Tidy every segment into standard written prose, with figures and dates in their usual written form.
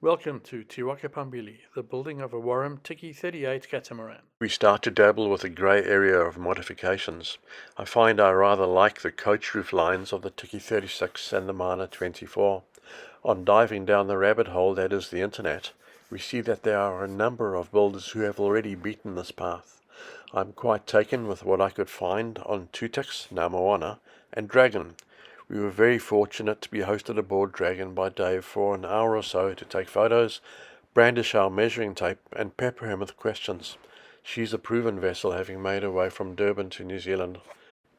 Welcome to Waka Phambili, the building of a Wharram Tiki 38 catamaran. We start to dabble with a grey area of modifications. I find I rather like the coach roof lines of the Tiki 36 and the Mana 24. On diving down the rabbit hole that is the internet, we see that there are a number of builders who have already beaten this path. I'm quite taken with what I could find on Tutix, Moana, and Dragon. We were very fortunate to be hosted aboard Dragon by Dave for an hour or so to take photos, brandish our measuring tape, and pepper him with questions. She's a proven vessel, having made her way from Durban to New Zealand.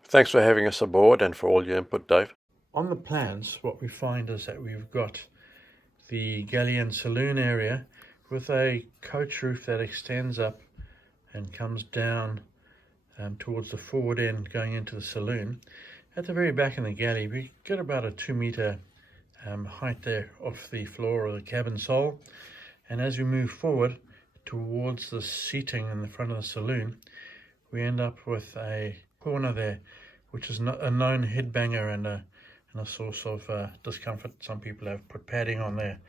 Thanks for having us aboard and for all your input, Dave. On the plans, what we find is that we've got the galley and saloon area with a coach roof that extends up and comes down towards the forward end going into the saloon. At the very back in the galley, we get about a 2 meter height there off the floor of the cabin sole. And as we move forward towards the seating in the front of the saloon, we end up with a corner there, which is a known headbanger and a source of discomfort. Some people have put padding on there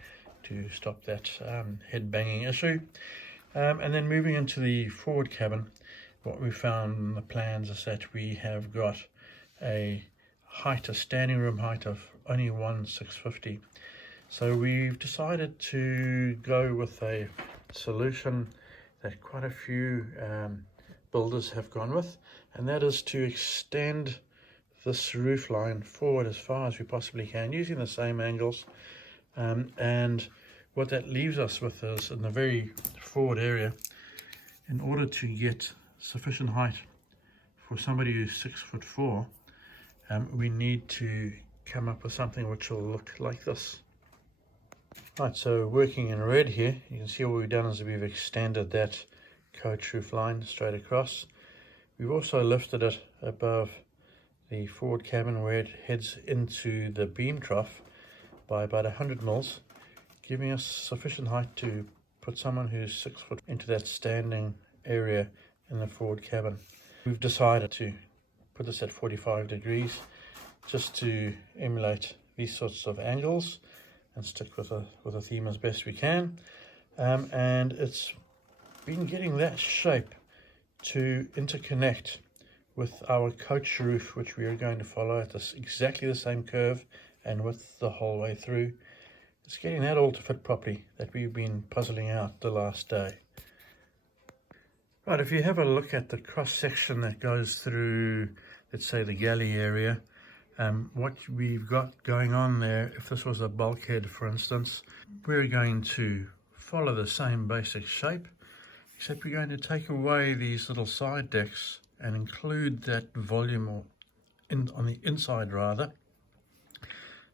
to stop that head banging issue. And then moving into the forward cabin, what we found in the plans is that we have got a standing room height of only 1,650. So we've decided to go with a solution that quite a few builders have gone with, and that is to extend this roof line forward as far as we possibly can using the same angles. And what that leaves us with is, in the very forward area, in order to get sufficient height for somebody who's 6'4", we need to come up with something which will look like this. Right, so working in red here, you can see what we've done is we've extended that coach roof line straight across. We've also lifted it above the forward cabin where it heads into the beam trough by about 100 mils, giving us sufficient height to put someone who's 6 foot into that standing area in the forward cabin. We've decided to put this at 45 degrees just to emulate these sorts of angles and stick with a theme as best we can. And it's been getting that shape to interconnect with our coach roof, which we are going to follow at exactly the same curve and width the whole way through. It's getting that all to fit properly that we've been puzzling out the last day. Right, if you have a look at the cross section that goes through, let's say, the galley area, what we've got going on there, if this was a bulkhead for instance, we're going to follow the same basic shape, except we're going to take away these little side decks and include that volume on the inside rather.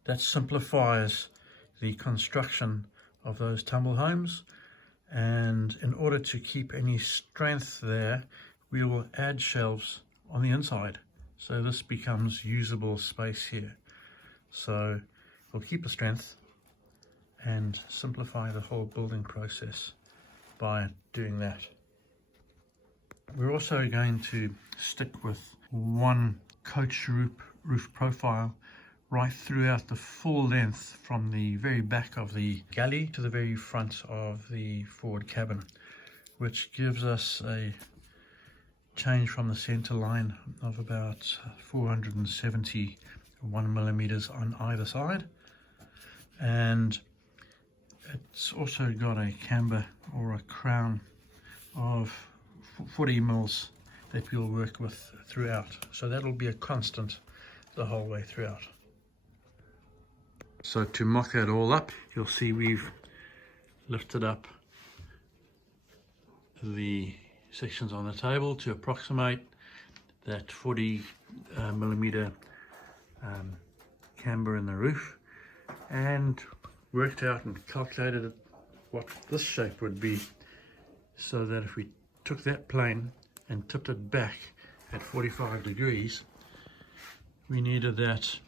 That simplifies the construction of those tumble homes, and in order to keep any strength there, we will add shelves on the inside, so this becomes usable space here. So we'll keep the strength and simplify the whole building process by doing that. We're also going to stick with one coach roof profile right throughout the full length from the very back of the galley to the very front of the forward cabin, which gives us a change from the center line of about 471 millimeters on either side. And it's also got a camber or a crown of 40 mils that we'll work with throughout, so that'll be a constant the whole way throughout. So to mock that all up, you'll see we've lifted up the sections on the table to approximate that 40 millimeter camber in the roof, and worked out and calculated what this shape would be, so that if we took that plane and tipped it back at 45 degrees, we needed that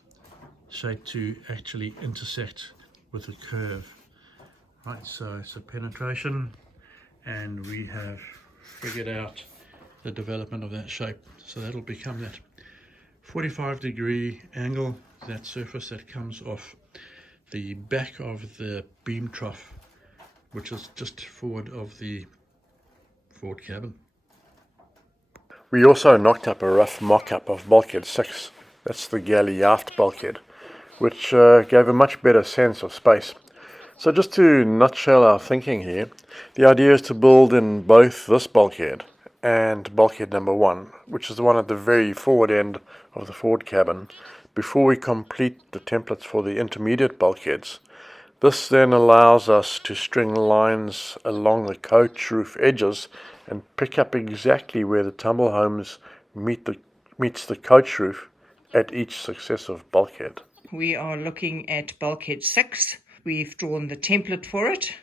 shape to actually intersect with the curve. Right, so it's a penetration, and we have figured out the development of that shape. So that'll become that 45 degree angle, that surface that comes off the back of the beam trough which is just forward of the forward cabin. We also knocked up a rough mock-up of bulkhead 6, that's the galley aft bulkhead, which gave a much better sense of space. So just to nutshell our thinking here, the idea is to build in both this bulkhead and bulkhead number 1, which is the one at the very forward end of the forward cabin, before we complete the templates for the intermediate bulkheads. This then allows us to string lines along the coach roof edges and pick up exactly where the tumble homes meets the coach roof at each successive bulkhead. We are looking at bulkhead 6. We've drawn the template for it,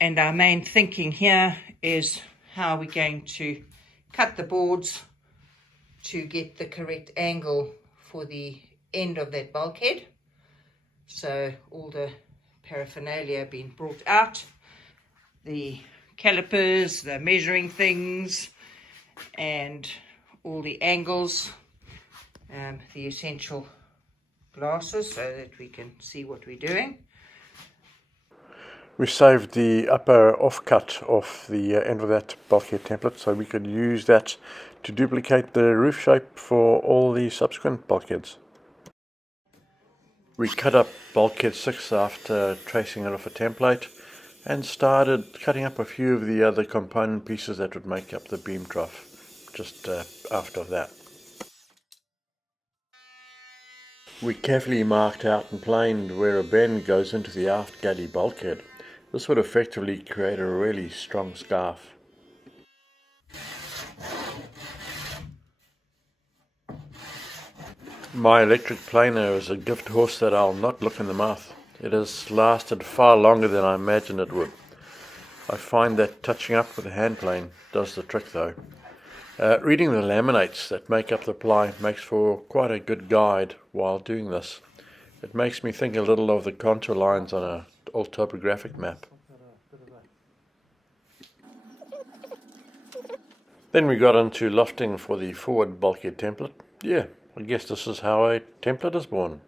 and our main thinking here is how we're going to cut the boards to get the correct angle for the end of that bulkhead. So all the paraphernalia being brought out, the calipers, the measuring things, and all the angles, the essential glasses so that we can see what we're doing. We saved the upper offcut off the end of that bulkhead template so we could use that to duplicate the roof shape for all the subsequent bulkheads. We cut up bulkhead 6 after tracing it off a template and started cutting up a few of the other component pieces that would make up the beam trough just after that. We carefully marked out and planed where a bend goes into the aft galley bulkhead. This would effectively create a really strong scarf. My electric planer is a gift horse that I'll not look in the mouth. It has lasted far longer than I imagined it would. I find that touching up with a hand plane does the trick though. Reading the laminates that make up the ply makes for quite a good guide while doing this. It makes me think a little of the contour lines on an old topographic map. Then we got into lofting for the forward bulkhead template. Yeah, I guess this is how a template is born.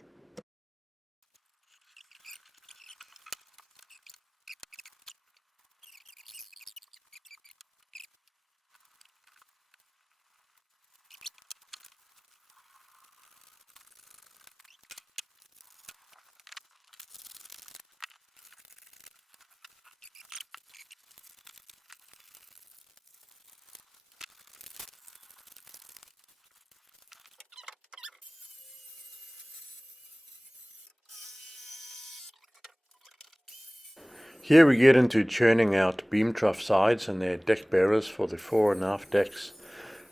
Here we get into churning out beam trough sides and their deck bearers for the fore and aft decks.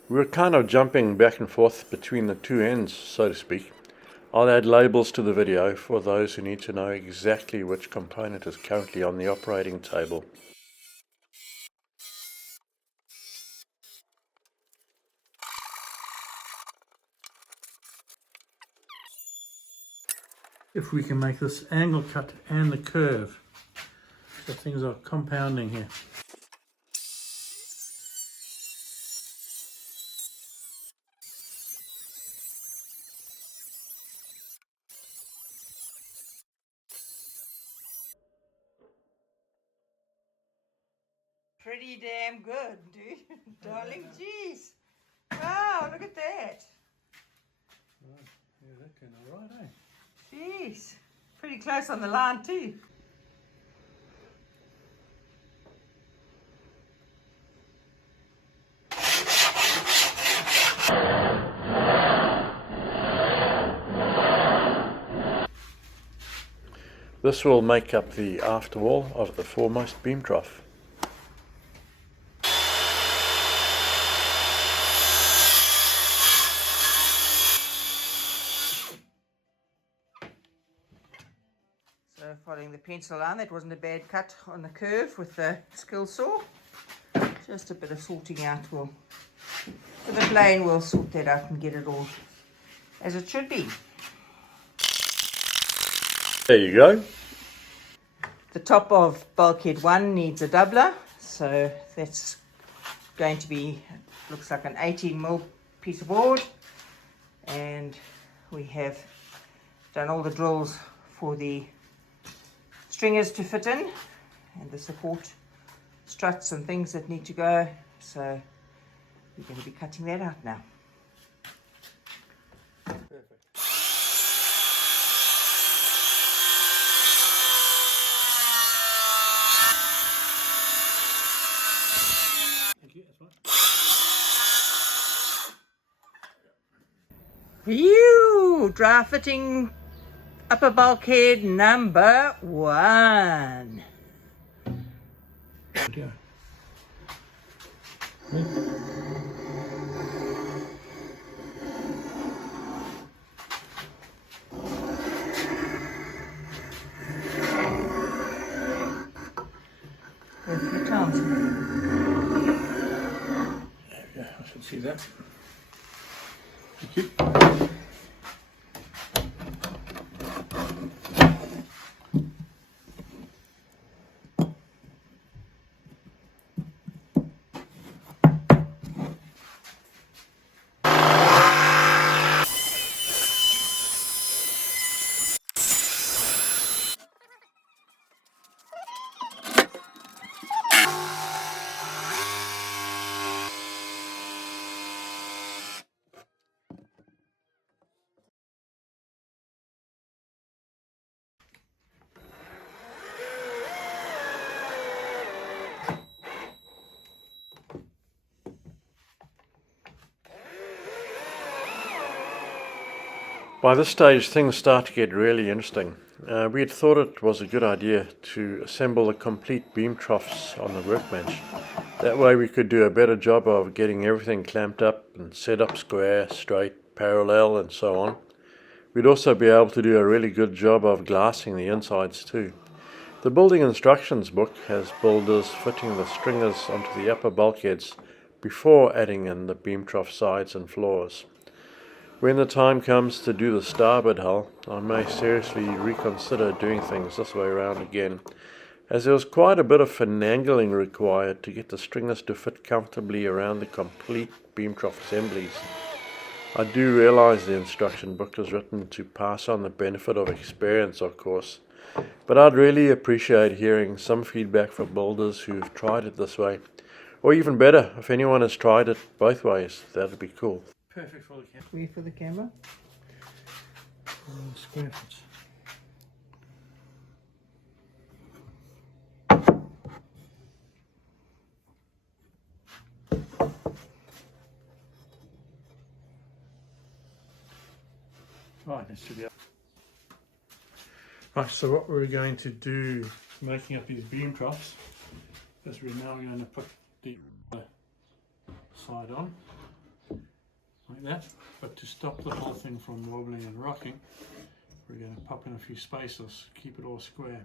We're kind of jumping back and forth between the two ends, so to speak. I'll add labels to the video for those who need to know exactly which component is currently on the operating table. If we can make this angle cut and the curve, so things are compounding here. Pretty damn good, dude. Darling, jeez. Wow, look at that. Yeah, that came all right, eh? Jeez. Pretty close on the line too. This will make up the aft wall of the foremost beam trough. So following the pencil line, that wasn't a bad cut on the curve with the skill saw. Just a bit of sorting out will, for the plane, we'll sort that out and get it all as it should be. There you go. The top of bulkhead 1 needs a doubler, so that's going to be, looks like an 18mm piece of board, and we have done all the drills for the stringers to fit in, and the support struts and things that need to go. So we're going to be cutting that out now. You dry fitting upper bulkhead number 1. Yeah. A few times. Yeah, I should see that. Thank you. By this stage, things start to get really interesting. We had thought it was a good idea to assemble the complete beam troughs on the workbench. That way we could do a better job of getting everything clamped up and set up square, straight, parallel and so on. We'd also be able to do a really good job of glassing the insides too. The building instructions book has builders fitting the stringers onto the upper bulkheads before adding in the beam trough sides and floors. When the time comes to do the starboard hull, I may seriously reconsider doing things this way around again, as there was quite a bit of finagling required to get the stringers to fit comfortably around the complete beam trough assemblies. I do realise the instruction book is written to pass on the benefit of experience, of course, but I'd really appreciate hearing some feedback from builders who've tried it this way, or even better, if anyone has tried it both ways, that'd be cool. Perfect for the camera. Square for the camera. Square foot. Right, that should be up. Right, so what we're going to do making up these beam troughs is we're now going to put the side on like that, but to stop the whole thing from wobbling and rocking, we're going to pop in a few spaces, keep it all square.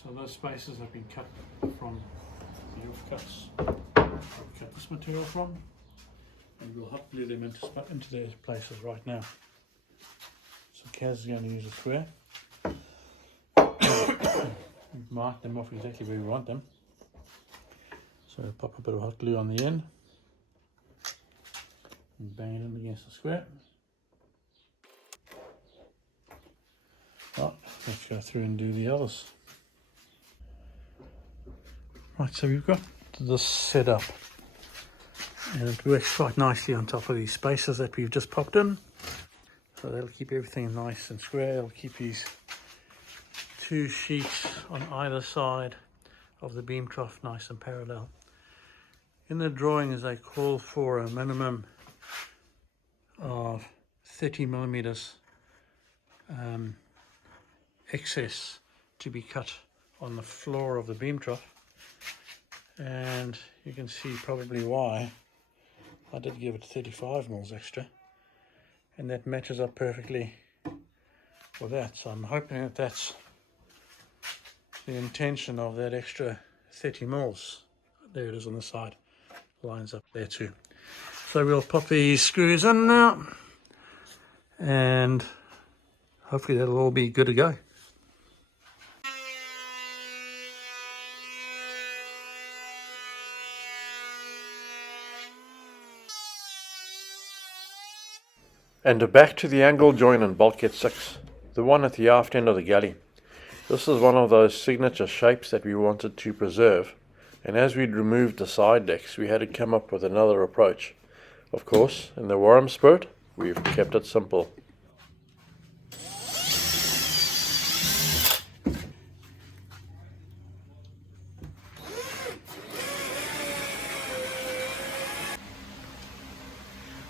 So those spaces have been cut from the offcuts we cut this material from, and we'll hot glue them into their places right now. So Kaz is going to use a square, mark them off exactly where we want them. So pop a bit of hot glue on the end and bang it in against the square. Right, let's go through and do the others. Right, so we've got this set up and it works quite nicely on top of these spaces that we've just popped in. So that'll keep everything nice and square. It'll keep these 2 sheets on either side of the beam trough nice and parallel. In the drawings they call for a minimum of 30 millimeters excess to be cut on the floor of the beam trough, and you can see probably why I did give it 35 mils extra, and that matches up perfectly with that. So I'm hoping that that's the intention of that extra 30 mils. There it is on the side, lines up there too. So we'll pop these screws in now and hopefully that'll all be good to go. And back to the angle join on bulkhead 6, the one at the aft end of the galley. This is one of those signature shapes that we wanted to preserve, and as we'd removed the side decks we had to come up with another approach. Of course, in the Wharram spirit, we've kept it simple.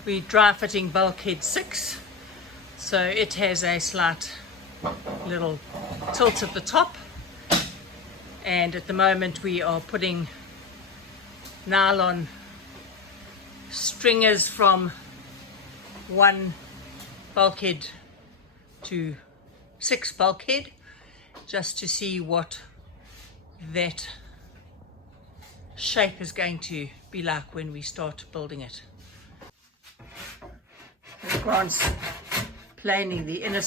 We're dry fitting bulkhead 6, so it has a slight little tilt at the top, and at the moment we are putting nylon stringers from 1 bulkhead to 6 bulkhead, just to see what that shape is going to be like when we start building it. Grant's planing the inner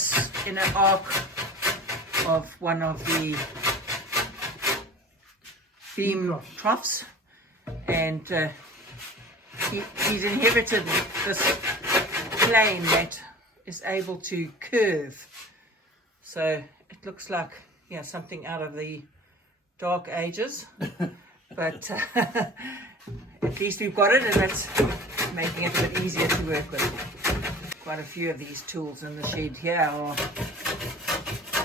arc of one of the beam troughs, and he's inherited this plane that is able to curve, so it looks like, yeah, something out of the Dark Ages, but at least we've got it, and it's making it a bit easier to work with. Quite a few of these tools in the shed here are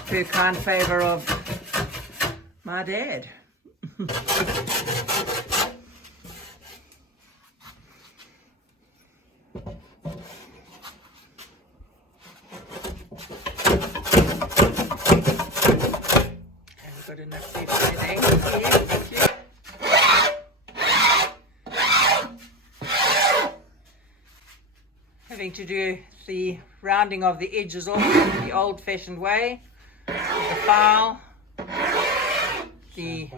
per kind favour of my dad. I've got enough there for today. Thank you. Having to do the rounding of the edges off the old-fashioned way, the file, the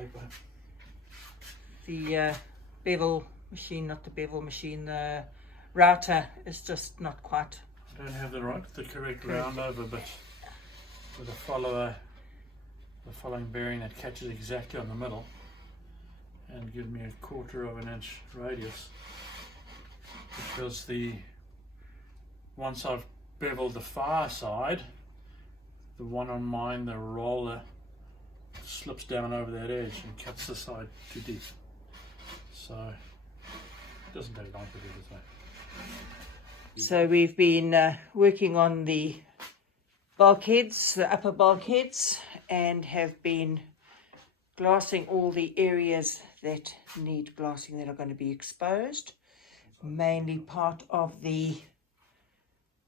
bevel machine, not the bevel machine, the router is just not quite. I don't have the correct round over, but with a following bearing that catches exactly on the middle and gives me a 1/4 of an inch radius, because once I've beveled the far side, the one on mine, the roller slips down over that edge and cuts the side too deep. So it doesn't take long to do this way. So we've been working on the bulkheads, the upper bulkheads, and have been glassing all the areas that need glassing that are going to be exposed, mainly part of the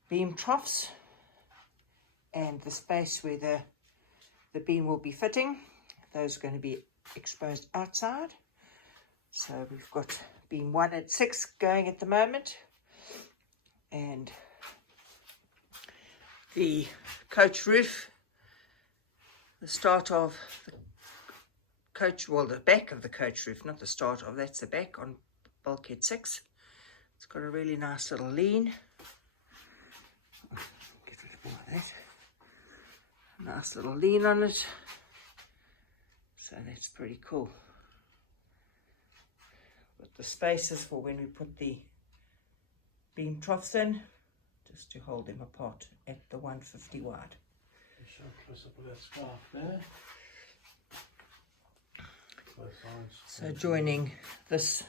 beam troughs and the space where the beam will be fitting. Those are going to be exposed outside. So we've got beam 1 at 6 going at the moment, and the coach roof, the start of the coach, well, the back of the coach roof, not the start of, that's the back on bulkhead 6. It's got a really nice little lean. Get rid of all of that. Nice little lean on it. So that's pretty cool. Got the spaces for when we put the beam troughs in, just to hold them apart at the 150 wide. Show a close up of that scarf there. So joining this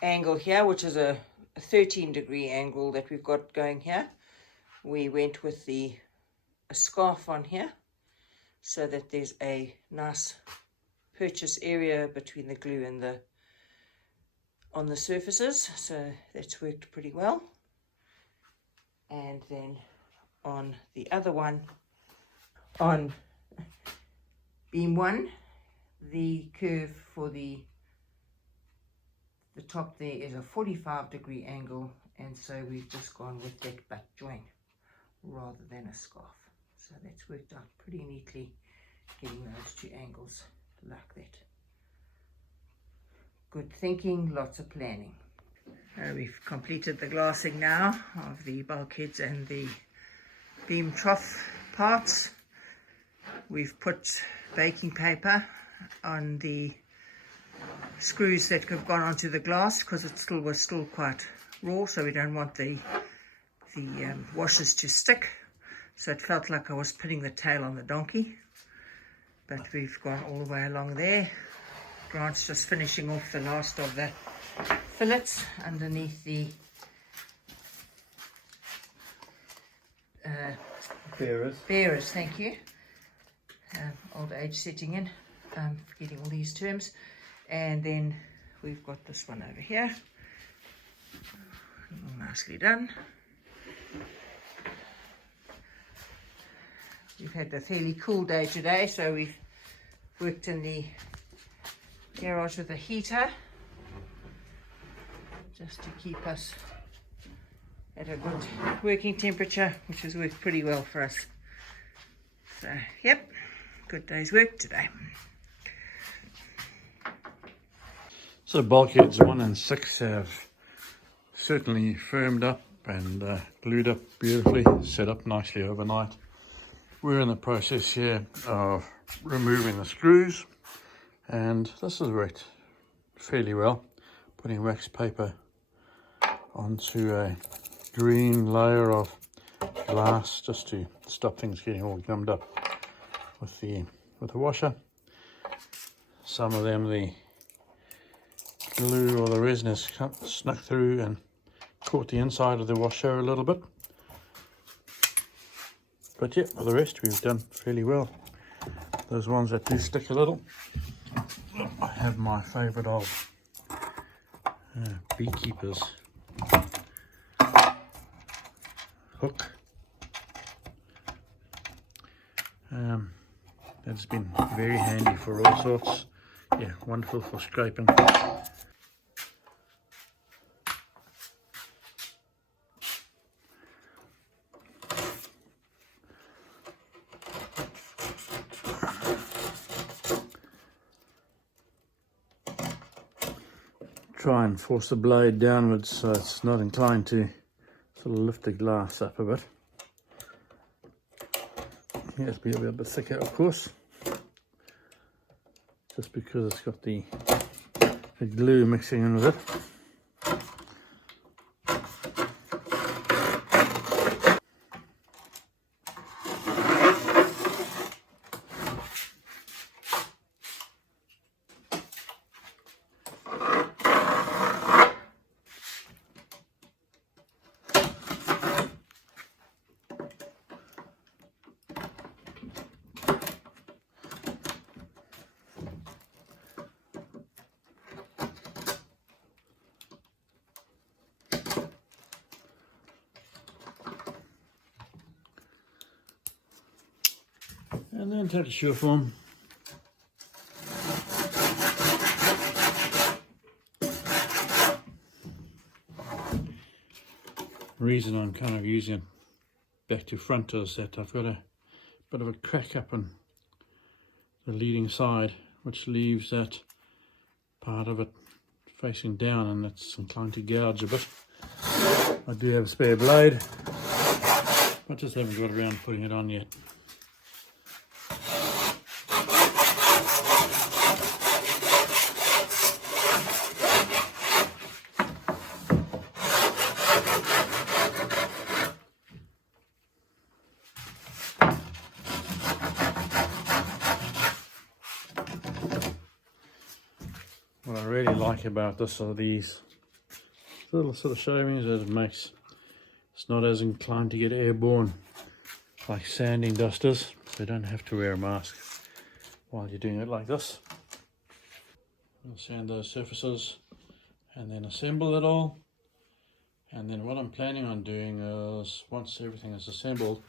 angle here, which is a 13-degree angle that we've got going here, we went with a scarf on here so that there's a nice purchase area between the glue and on the surfaces. So that's worked pretty well. And then on the other one, on beam 1, the curve for the top there is a 45-degree angle, and so we've just gone with that butt joint rather than a scarf. So that's worked out pretty neatly, getting those two angles like that. Good thinking, lots of planning. We've completed the glassing now of the bulkheads and the beam trough parts. We've put baking paper on the screws that have gone onto the glass because it was still quite raw, so we don't want the washers to stick. So it felt like I was putting the tail on the donkey. but we've gone all the way along there. Grant's just finishing off the last of the fillets underneath the bearers, thank you. Old age setting in, forgetting all these terms. And then we've got this one over here, all nicely done. We've had a fairly cool day today, so we've worked in the garage with a heater just to keep us at a good working temperature, which has worked pretty well for us. So, yep, good day's work today. So bulkheads 1 and 6 have certainly firmed up and glued up beautifully, set up nicely overnight. We're in the process here of removing the screws, and this has worked fairly well. Putting wax paper onto a green layer of glass just to stop things getting all gummed up with the washer. Some of them the glue or the resin has snuck through and caught the inside of the washer a little bit. But yeah, for the rest we've done fairly well. Those ones that do stick a little, I have my favourite of beekeepers hook. That's been very handy for all sorts. Yeah, wonderful for scraping. Try and force the blade downwards so it's not inclined to sort of lift the glass up a bit. It has to be a little bit thicker, of course, just because it's got the glue mixing in with it. And then take the shore form. The reason I'm kind of using it back to front is that I've got a bit of a crack up on the leading side, which leaves that part of it facing down, and it's inclined to gouge a bit. I do have a spare blade, I just haven't got around putting it on yet. What I really like about this are these little sort of shavings that it makes. It's not as inclined to get airborne like sanding dusters, so you don't have to wear a mask while you're doing it like this. I'll sand those surfaces and then assemble it all. And then what I'm planning on doing is, once everything is assembled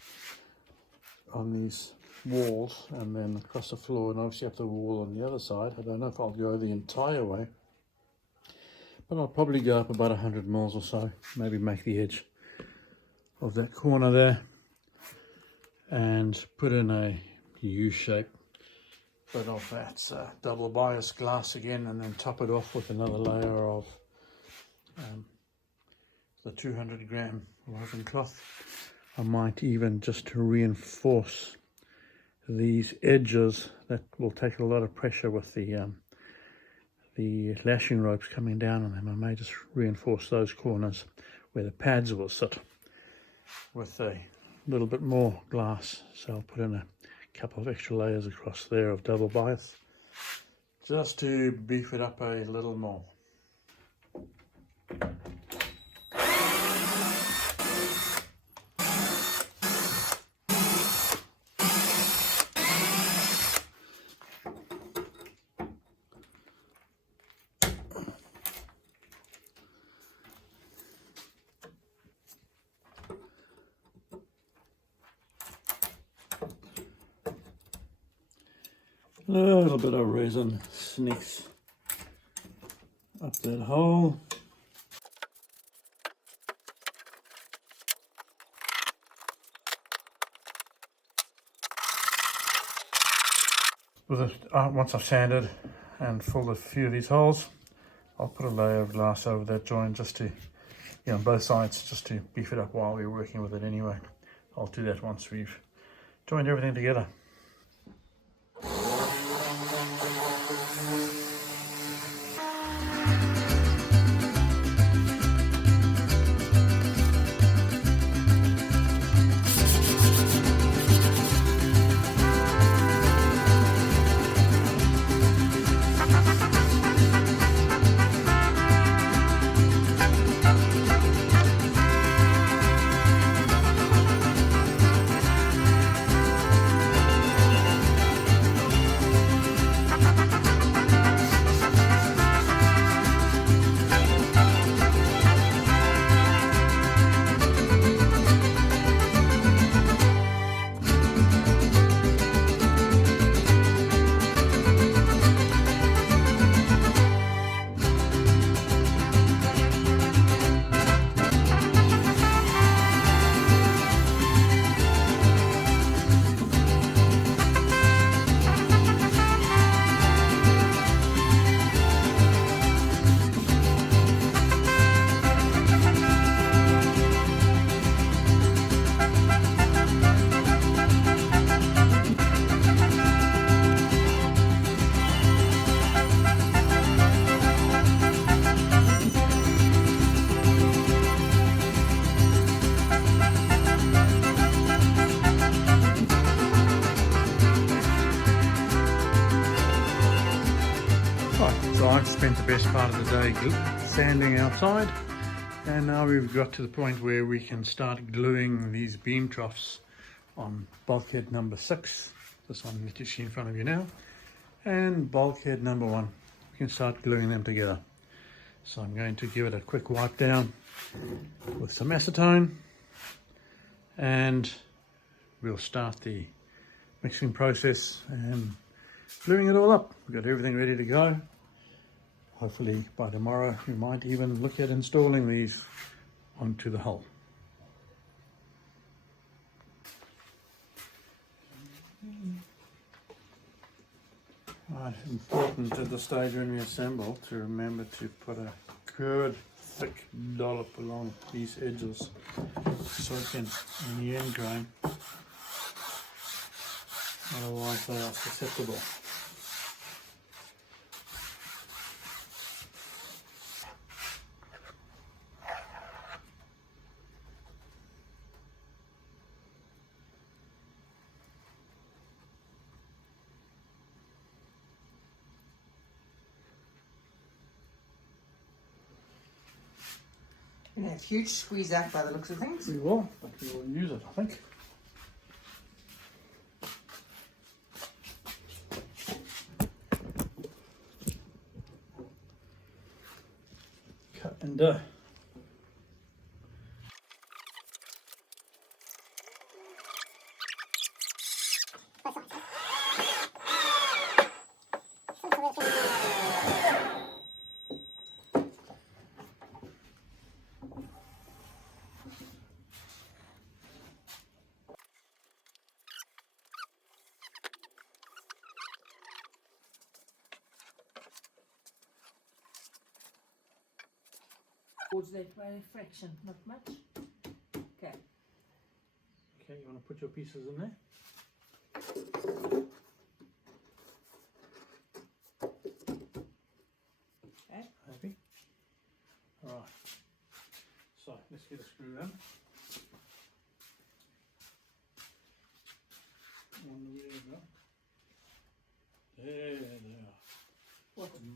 on these walls and then across the floor and obviously up the wall on the other side, I don't know if I'll go the entire way, but I'll probably go up about 100 mils or so, maybe make the edge of that corner there and put in a U shape, but of that double bias glass again, and then top it off with another layer of the 200 gram woven cloth. I might even just reinforce these edges. That will take a lot of pressure with the lashing ropes coming down on them. I may just reinforce those corners where the pads will sit with a little bit more glass. So I'll put in a a couple of extra layers across there of double bias, just to beef it up a little more. A little bit of resin sneaks up that hole. With it, once I've sanded and filled a few of these holes, I'll put a layer of glass over that joint just to, on both sides, just to beef it up while we're working with it anyway. I'll do that once we've joined everything together. So I've spent the best part of the day sanding outside, and now we've got to the point where we can start gluing these beam troughs on bulkhead number 6, this one that you see in front of you now, and bulkhead number 1. We can start gluing them together. So I'm going to give it a quick wipe down with some acetone, and we'll start the mixing process and gluing it all up. We've got everything ready to go. Hopefully by tomorrow we might even look at installing these onto the hull. Right, important at the stage when we assemble to remember to put a good thick dollop along these edges so it can in the end grain, otherwise they are susceptible. Going to have huge squeeze out by the looks of things. We will, but we will use it, I think. Cut and Towards that by a fraction, not much. Okay. Okay, you want to put your pieces in there? Okay. Happy? Alright. So let's get a screw in. On the way of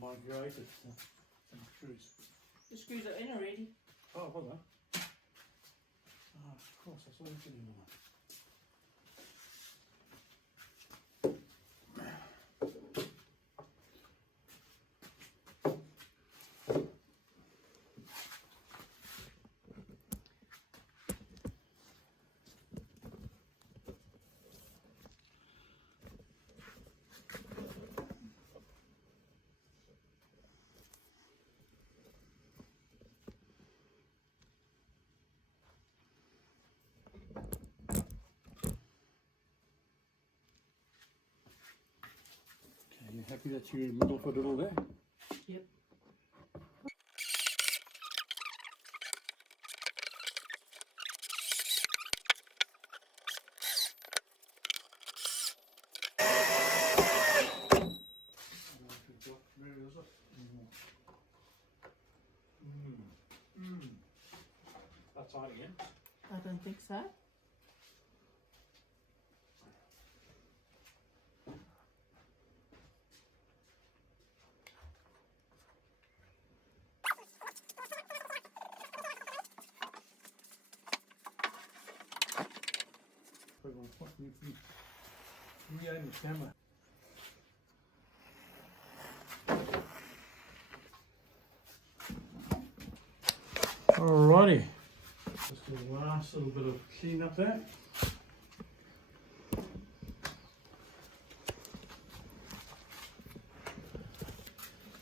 migrated some screws. The screws are in already. Oh, well done. Ah, of course, I saw you putting them on. Okay, you happy that you middle foot it all there? Yep. Where is it? That side again. I don't think so. Reaim the camera. Alrighty, just a last little bit of clean up there.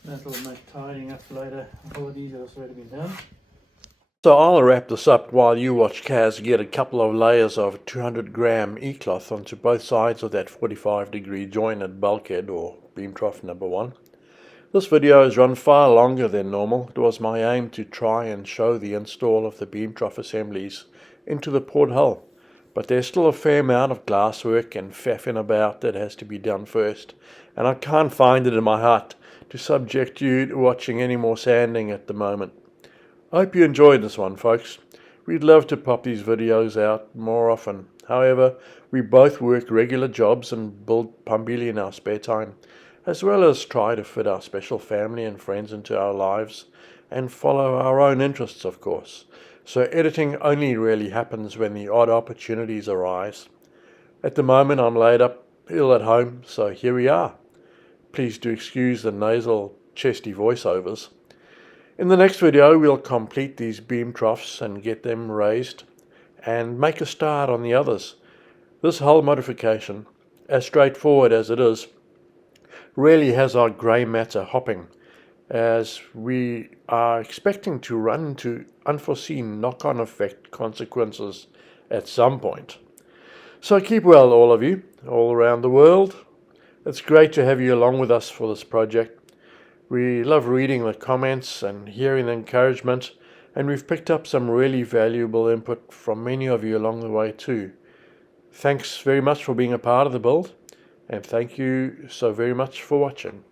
That'll make tidying up later a lot easier. That's already been done. So I'll wrap this up while you watch Kaz get a couple of layers of 200-gram e-cloth onto both sides of that 45-degree jointed bulkhead or beam trough number 1. This video has run far longer than normal. It was my aim to try and show the install of the beam trough assemblies into the port hull, but there's still a fair amount of glasswork and faffing about that has to be done first, and I can't find it in my heart to subject you to watching any more sanding at the moment. I hope you enjoyed this one, folks. We'd love to pop these videos out more often. However, we both work regular jobs and build Phambili in our spare time, as well as try to fit our special family and friends into our lives and follow our own interests, of course. So editing only really happens when the odd opportunities arise. At the moment I'm laid up ill at home, so here we are. Please do excuse the nasal, chesty voiceovers. In the next video we'll complete these beam troughs and get them raised and make a start on the others. This hull modification, as straightforward as it is, really has our grey matter hopping, as we are expecting to run into unforeseen knock-on effect consequences at some point. So keep well, all of you, all around the world. It's great to have you along with us for this project. We love reading the comments and hearing the encouragement, and we've picked up some really valuable input from many of you along the way too. Thanks very much for being a part of the build, and thank you so very much for watching.